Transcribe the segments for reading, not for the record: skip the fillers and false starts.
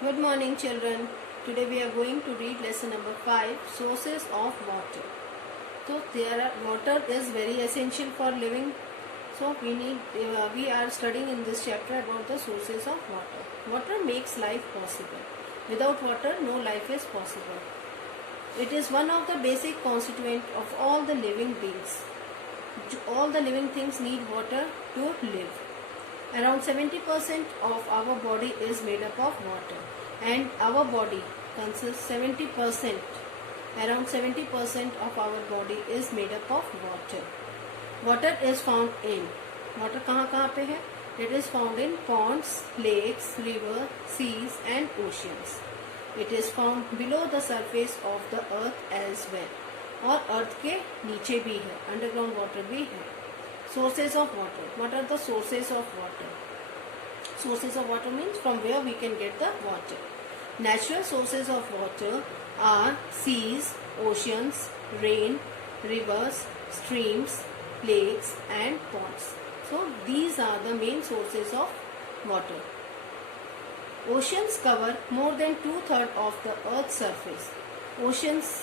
Good morning, children. Today we are going to read lesson number 5, sources of water. So water is very essential for living. So we are studying in this chapter about the sources of water. Water makes life possible. Without water, no life is possible. It is one of the basic constituent of all the living beings. All the living things need water to live. Around 70% of our body is made up of water, and our body consists around 70% of our body is made up of water. Water is found in, water कहाँ पे है? It is found in ponds, lakes, rivers, seas and oceans. It is found below the surface of the earth as well. और अर्थ के नीचे भी है, underground water भी है. Sources of water. What are the sources of water? Sources of water means from where we can get the water. Natural sources of water are seas, oceans, rain, rivers, streams, lakes and ponds. So these are the main sources of water. Oceans cover more than 2/3 of the earth's surface. Oceans,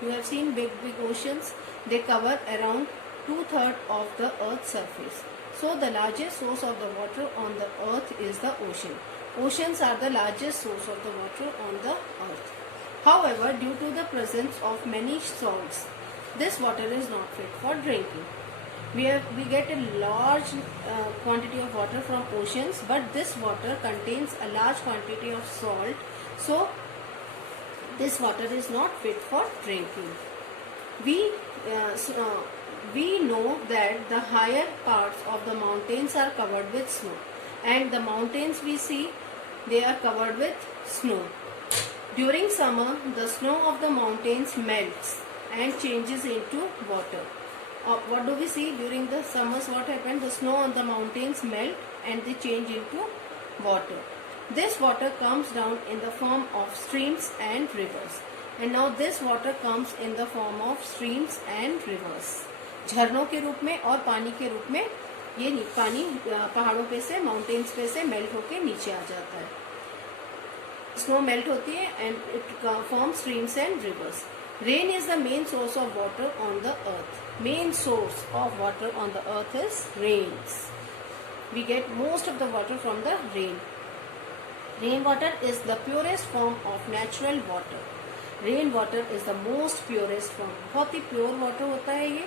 you have seen big oceans, they cover around 2/3 of the earth's surface. So the largest source of the water on the earth is the ocean. Oceans are the largest source of the water on the earth. However, due to the presence of many salts, this water is not fit for drinking. We get a large quantity of water from oceans, but this water contains a large quantity of salt. So this water is not fit for drinking. We know that the higher parts of the mountains are covered with snow, and the mountains we see, they are covered with snow. During summer, the snow of the mountains melts and changes into water. What do we see during the summers? What happens? The snow on the mountains melt and they change into water. This water comes down in the form of streams and rivers. And now this water comes in the form of streams and rivers. झरनों के रूप में और पानी के रूप में ये पानी पहाड़ों पे से, माउंटेन्स पे से मेल्ट होके नीचे आ जाता है. स्नो मेल्ट होती है and it form streams and reverse. Rain is the main source of water on the earth. Main source of water on the earth is rains. We get most of the water from the rain. Rainwater is the purest form of natural water. Rainwater is the most purest form. बहुत ही pure water होता है ये.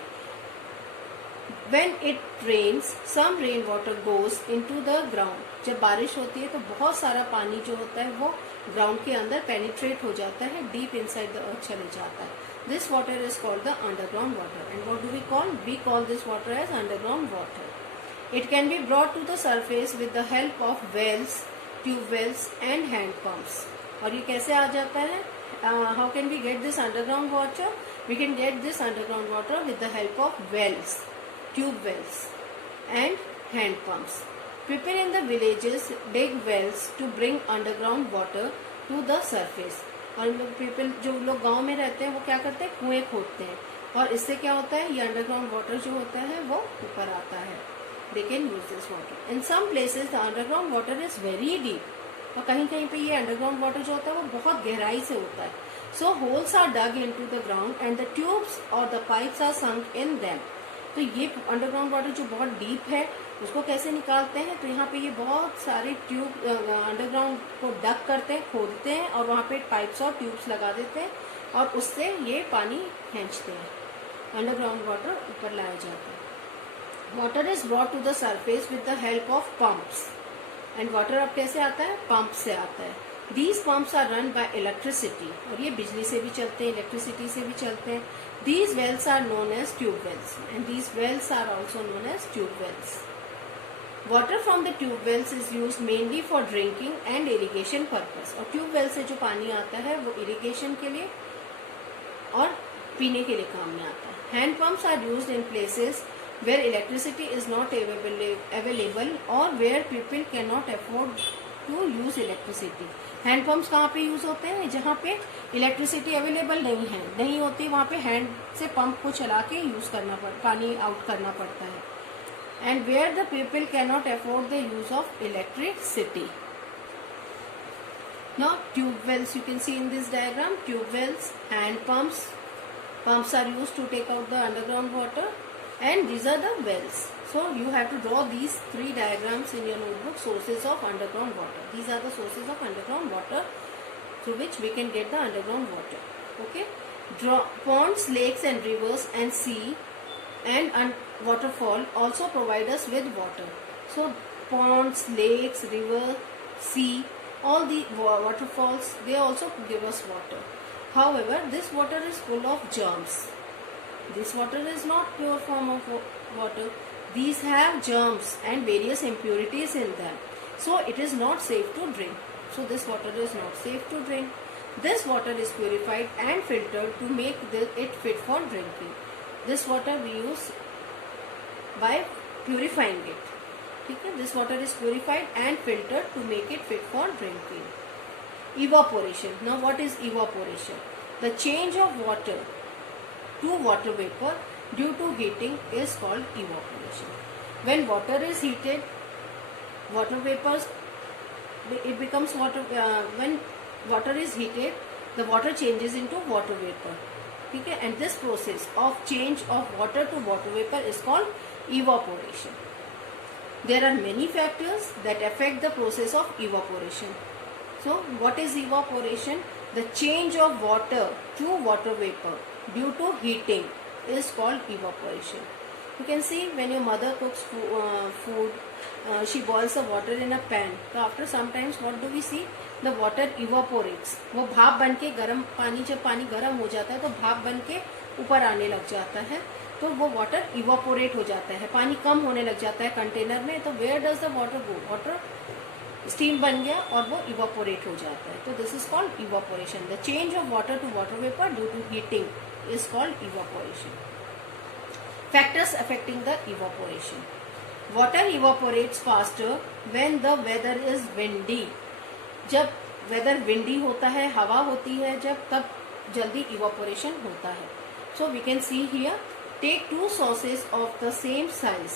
When it rains, some rainwater goes into the ground. जब बारिश होती है तो बहुत सारा पानी जो होता है वो ग्राउंड के अंदर पेनिट्रेट हो जाता है, डीप इनसाइड द अर्थ चले जाता है. This water is called the underground water. And what do we call? We call this water as underground water. It can be brought to the surface with the help of wells, tubewells and hand pumps. और ये कैसे आ जाता है? How can we get this underground water? We can get this underground water with the help of wells, tube wells and hand pumps. People in the villages dig wells to bring underground water to the surface. और जो लोग गांव में रहते हैं वो क्या करते हैं? कुएं खोदते हैं और इससे क्या होता है? ये अंडरग्राउंड वाटर जो होता है वो ऊपर आता है. They can use this water. In some places the underground water is very deep. और कहीं कहीं पे ये अंडरग्राउंड वाटर जो होता है वो बहुत गहराई से होता है. So holes are dug into the ground and the tubes or the pipes are sunk in them. तो ये अंडरग्राउंड वाटर जो बहुत डीप है उसको कैसे निकालते हैं? तो यहाँ पे ये बहुत सारे ट्यूब अंडरग्राउंड को डग करते हैं, खोदते हैं और वहाँ पे पाइप्स और ट्यूब्स लगा देते हैं और उससे ये पानी खींचते हैं. अंडरग्राउंड वाटर ऊपर लाया जाता है. Water is brought to the surface with the help of pumps. And water अब कैसे आता है? पंप से आता है. These pumps are run by electricity. और ये बिजली से भी चलते हैं, इलेक्ट्रिसिटी से भी चलते हैं. These wells are known as tube wells and these wells are also known as tube wells. Water from the tube wells is used mainly for drinking and irrigation purpose. और ट्यूब वेल से जो पानी आता है वो irrigation के लिए और पीने के लिए काम में आता है. Hand pumps are used in places where electricity is not available or where people cannot afford to use electricity. Hand pumps कहाँ पे यूज होते हैं? जहाँ पे इलेक्ट्रिसिटी अवेलेबल नहीं होती वहाँ पे हैंड से पंप को चला के यूज करना पानी आउट करना पड़ता है. And where the people can not afford the use of electricity. Now tube wells, you can see in this diagram, tube wells, hand pumps. Pumps are used to take out the underground water, and these are the wells. So you have to draw these three diagrams in your notebook, sources of underground water. These are the sources of underground water through which we can get the underground water. Okay. Draw ponds, lakes and rivers and sea and waterfall also provide us with water. So ponds, lakes, river, sea, all the waterfalls, they also give us water. However, this water is full of germs. This water is not pure form of water. These have germs and various impurities in them. So it is not safe to drink. So this water is not safe to drink. This water is purified and filtered to make it fit for drinking. This water we use by purifying it. Okay? This water is purified and filtered to make it fit for drinking. Evaporation. Now what is evaporation? The change of water to water vapor due to heating is called evaporation. When water is heated, water vapors, it becomes water. When water is heated, the water changes into water vapor. Okay? And this process of change of water to water vapor is called evaporation. There are many factors that affect the process of evaporation. So what is evaporation? The change of water to water vapor due to heating is called evaporation. You can see when your mother cooks food, she boils the water in a pan. So after some times what do we see? The water evaporates. वो भाप बन के गर्म पानी, जब पानी गर्म हो जाता है तो भाप बन के ऊपर आने लग जाता है, तो वो वाटर इवापोरेट हो जाता है, पानी कम होने लग जाता है कंटेनर में. तो where does the water go? Water steam बन गया और वो इवापोरेट हो जाता है. तो this is called evaporation. The change of water to water vapour due to heating is called evaporation. Factors affecting the evaporation. Water evaporates faster when the weather is windy. जब weather windy होता है, हवा होती है जब, तब जल्दी evaporation होता है. So we can see here, take two सॉसेस of the same size,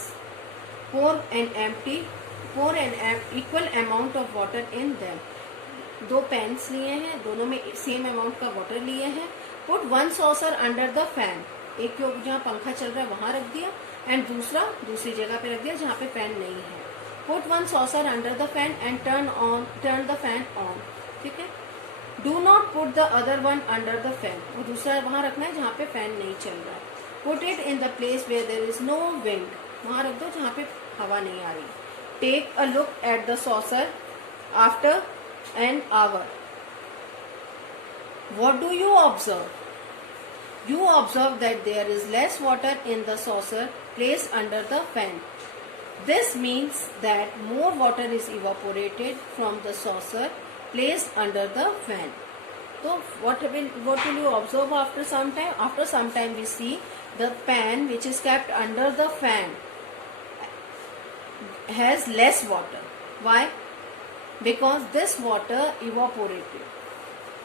pour an equal amount of water in them. दो पैन्स लिए हैं, दोनों में सेम अमाउंट का वाटर लिए हैं. Put one saucer under the fan. एक को जहाँ पंखा चल रहा है वहां रख दिया, एंड दूसरा दूसरी जगह पे रख दिया जहाँ पे फैन नहीं है. Put one saucer under the fan and turn the fan on. ठीक है. Do not put the other one under the fan. वो दूसरा वहां रखना है जहाँ पे फैन नहीं चल रहा है. Put it in the place where there is no wind. वहां रख दो जहाँ पे हवा नहीं आ रही. Take a look at the saucer after an hour. What do you observe? You observe that there is less water in the saucer placed under the fan. This means that more water is evaporated from the saucer placed under the fan. So what will you observe after some time? After some time we see the pan which is kept under the fan has less water. Why? Because this water evaporated.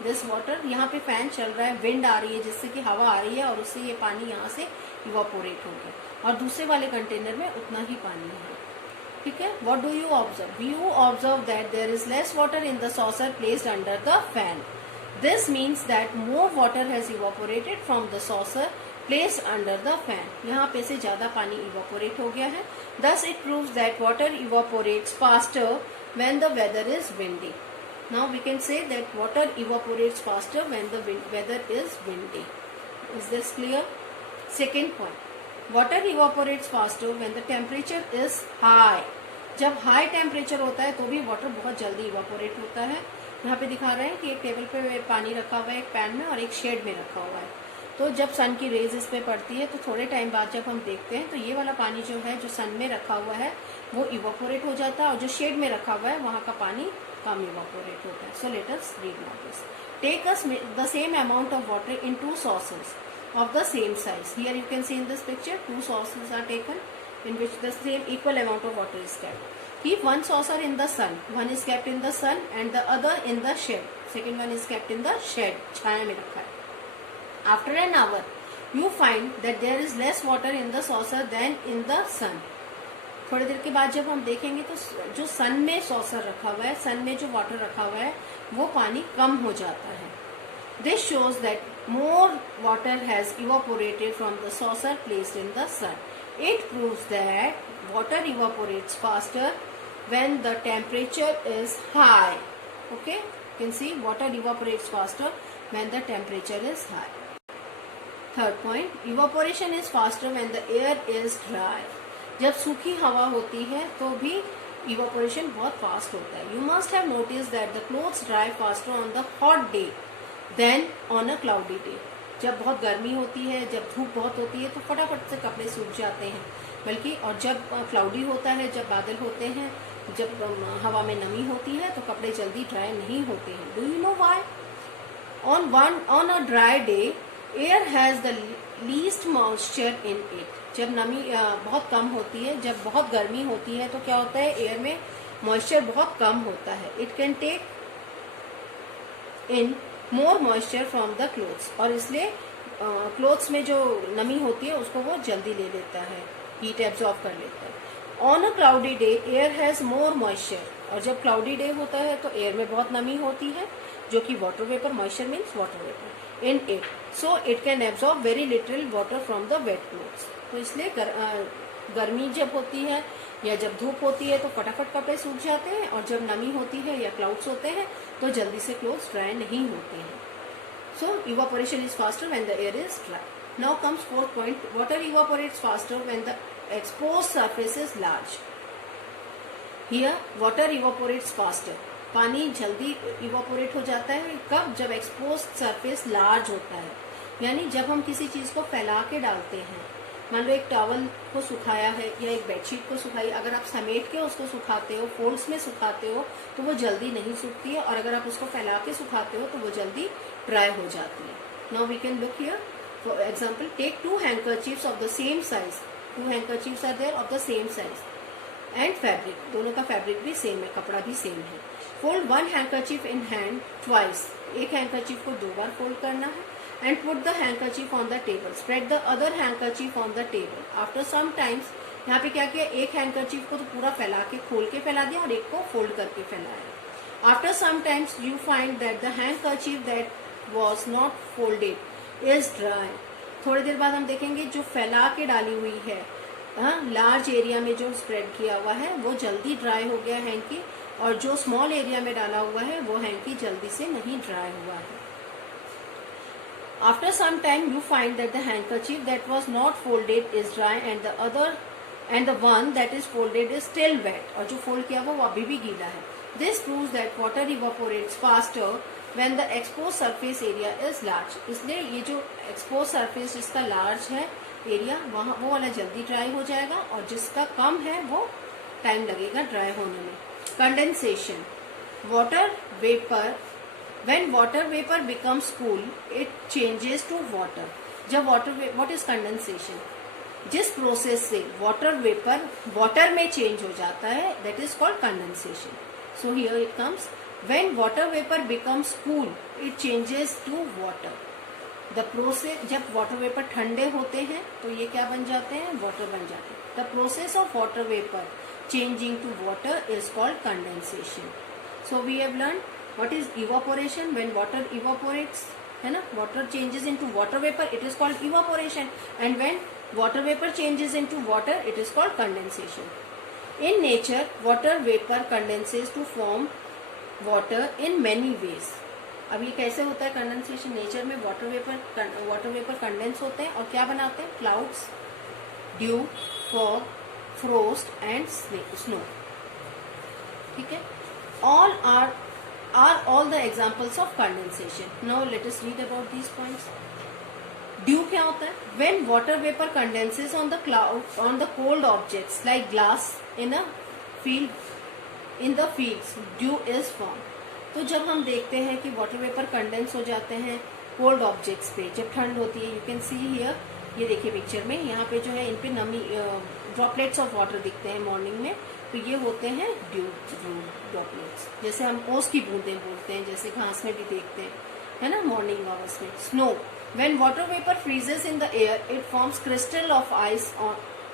This water, यहाँ पे fan चल रहा है, wind आ रही है जिससे कि हवा आ रही है और उससे ये पानी यहाँ से इवापोरेट हो गया, और दूसरे वाले कंटेनर में उतना ही पानी है. ठीक है. What do you observe? You observe that there is less water in the saucer placed under the fan. This means that more water has evaporated from the saucer placed under the fan. यहाँ पे से ज्यादा पानी evaporate हो गया है. Thus it proves that water evaporates faster when the weather is windy. Now we can say that water evaporates faster when the weather is windy. Is this clear? Second point. Water evaporates faster when the temperature is high. जब high temperature होता है तो भी water बहुत जल्दी evaporate होता है. यहाँ पे दिखा रहे हैं कि एक टेबल पे पानी रखा हुआ है एक पैन में और एक शेड में रखा हुआ है. तो जब सन की रेज इस पे पड़ती है तो थोड़े टाइम बाद जब हम देखते हैं तो ये वाला पानी जो है, जो सन में रखा हुआ है, वो इवापोरेट हो जाता है, और जो शेड में रखा हुआ है वहाँ का पानी कम इवापोरेट होता है. So let us read now this. Take us the same amount of water in two सॉसेस of the same size. Here you can see in this picture, two saucers are taken in which the same equal amount of water is kept. Keep one saucer in the sun. One is kept in the sun and the other in the shed. Second one is kept in the shed. छाया में रखा है. After an hour, you find that there is less water in the saucer than in the sun. थोड़ी देर के बाद जब हम देखेंगे तो जो सन में सॉसर रखा हुआ है, सन में जो वाटर रखा हुआ है, वो पानी कम हो जाता है. This shows that more water has evaporated from the saucer placed in the sun. It proves that water evaporates faster when the temperature is high. Okay, you can see water evaporates faster when the temperature is high. Third point, evaporation is faster when the air is dry. जब सूखी हवा होती है तो भी evaporation बहुत fast होता है. You must have noticed that the clothes dry faster on the hot day than on a cloudy day. जब बहुत गर्मी होती है, जब धूप बहुत होती है तो फटाफट से कपड़े सूख जाते हैं, बल्कि और जब क्लाउडी होता है, जब बादल होते हैं, जब हवा में नमी होती है तो कपड़े जल्दी ड्राई नहीं होते हैं. Do you know why? On a dry day, air has the least moisture in it. जब नमी बहुत कम होती है, जब बहुत गर्मी होती है तो क्या होता है, एयर में मॉइस्चर बहुत कम होता है. It can take in more moisture from the clothes, और इसलिए क्लोथ्स में जो नमी होती है उसको वो जल्दी ले लेता है, हीट एब्जॉर्ब कर लेता है. On a cloudy day air has more moisture, और जब क्लाउडी डे होता है तो एयर में बहुत नमी होती है, जो कि water vapour, moisture means water vapour in it, so it can absorb very little water from the wet clothes. तो इसलिए गर्मी जब होती है या जब धूप होती है तो फटाफट कपड़े सूख जाते हैं, और जब नमी होती है या क्लाउड्स होते हैं तो जल्दी से क्लोथ्स ड्राई नहीं होते हैं. So evaporation is faster when the air is dry. Now comes fourth point, water evaporates faster when the exposed surface is large. Here water evaporates faster, पानी जल्दी इवापोरेट हो जाता है कब, जब एक्सपोज्ड सरफेस लार्ज होता है. यानी जब हम किसी चीज को फैला के डालते हैं, मान लो एक टॉवल को सुखाया है या एक बेडशीट को सुखाई, अगर आप समेट के उसको सुखाते हो, फोल्ड्स में सुखाते हो तो वो जल्दी नहीं सूखती है, और अगर आप उसको फैला के सुखाते हो तो वो जल्दी ड्राई हो जाती है. Now we can look here for example, take 2 handkerchiefs of the same size. 2 handkerchiefs are there of the same size and fabric, दोनों का फैब्रिक भी सेम है, कपड़ा भी सेम है. Fold 1 handkerchief in hand twice, एक हैंडकरचीफ को 2 बार fold करना है. And put the handkerchief on the table. Spread the other handkerchief on the table. After some times, यहाँ पे क्या किया, एक हैंडकरचीफ को तो पूरा फैला के खोल के फैला दिया और एक को फोल्ड करके फैलाया. After some times, you find that the handkerchief that was not folded is dry. थोड़ी देर बाद हम देखेंगे जो फैला के डाली हुई है, लार्ज एरिया में जो स्प्रेड किया हुआ है वो जल्दी ड्राई हो गया हैंकी, और जो स्मॉल एरिया में डाला हुआ है वो हैंकी जल्दी से नहीं ड्राई हुआ है. After some time, you find that the handkerchief that was not folded is dry and the one that is folded is still wet. और जो fold किया वो अभी भी गीला है. This proves that water evaporates faster when the exposed surface area is large. इसलिए ये जो exposed surface जिसका large है एरिया, वहाँ वो वाला जल्दी ड्राई हो जाएगा, और जिसका कम है वो टाइम लगेगा ड्राई होने में. Condensation, water vapor. When water vapor becomes cool, it changes to water. जब what is condensation? जिस प्रोसेस से water vapor water में change हो जाता है, that is called condensation. So here it comes, when water vapor becomes cool, it changes to water. The process, जब water vapor ठंडे होते हैं तो ये क्या बन जाते हैं, water बन जाते हैं. The process of water vapor changing to water is called condensation. So we have learned what is evaporation. When water evaporates, है ना, water changes into water vapor, it is called evaporation, and when water vapor changes into water, it is called condensation. In nature, water vapor condenses to form water in many ways. अब ये कैसे होता है condensation? Nature में water vapour condense होते हैं और क्या बनाते हैं, clouds, due, fog, frost and snow. ठीक है, all are all the examples of condensation. Now let us read about these points. Dew क्या होता है? When water vapor condenses on the cold objects like glass in the fields, dew is formed. तो जब हम देखते हैं कि water vapour condense हो जाते हैं कोल्ड ऑब्जेक्ट्स पे, जब ठंड होती है, यू कैन सी हियर, ये देखिए पिक्चर में, यहाँ पे जो है इन पे नमी ड्रॉपलेट्स ऑफ वाटर दिखते हैं मॉर्निंग में, तो ये होते हैं ड्यू ड्रॉपलेट्स. जैसे हम ओस की बूंदें बोलते हैं, जैसे घास में भी देखते हैं, है ना, मॉर्निंग आवर्स में. Snow, when water vapour freezes in the air, it forms crystal of ice,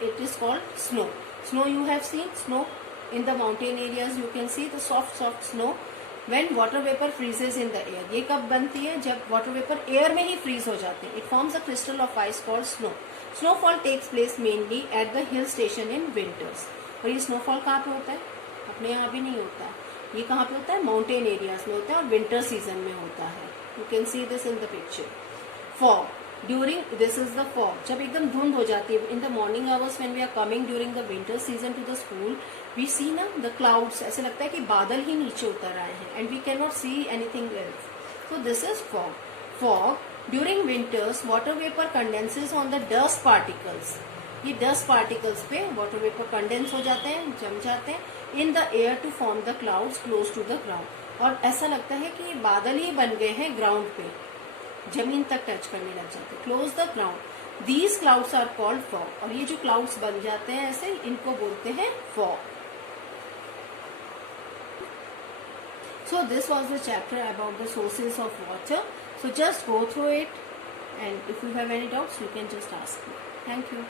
it is called snow. Snow, you have seen snow in the mountain areas. You can see the soft snow when water vapor freezes in the air. ये कब बनती है? जब water vapor air में ही freeze हो जाते हैं. It forms a crystal of ice called snow. Snowfall takes place mainly at the hill station in winters. और ये snowfall कहाँ पे होता है? अपने यहाँ भी नहीं होता है. ये कहाँ पे होता है? माउंटेन एरियाज में होता है और विंटर सीजन में होता है. You can see this in the picture. Fog during, this is the fog. जब एकदम धुंध हो जाती है in the morning hours when we are coming during the winter season to the school, we see ना द क्लाउड्स. ऐसे लगता है कि बादल ही नीचे उतर आए हैं and we can not see anything else. So this is fog. Fog during winters water vapour condenses on the dust particles. ये डस्ट पार्टिकल्स पे वाटर वेपर कंडेंस हो जाते हैं, जम जाते हैं in the air to form the clouds close to the ground. और ऐसा लगता है कि ये बादल ही बन गए हैं ग्राउंड पे, जमीन तक टच करने लग जाते हैं. Close the ground. These clouds are called fog. और ये जो क्लाउड्स बन जाते हैं ऐसे, इनको बोलते हैं fog. So this was the chapter about the sources of water. So just go through it, and if you have any doubts you can just ask me. Thank you.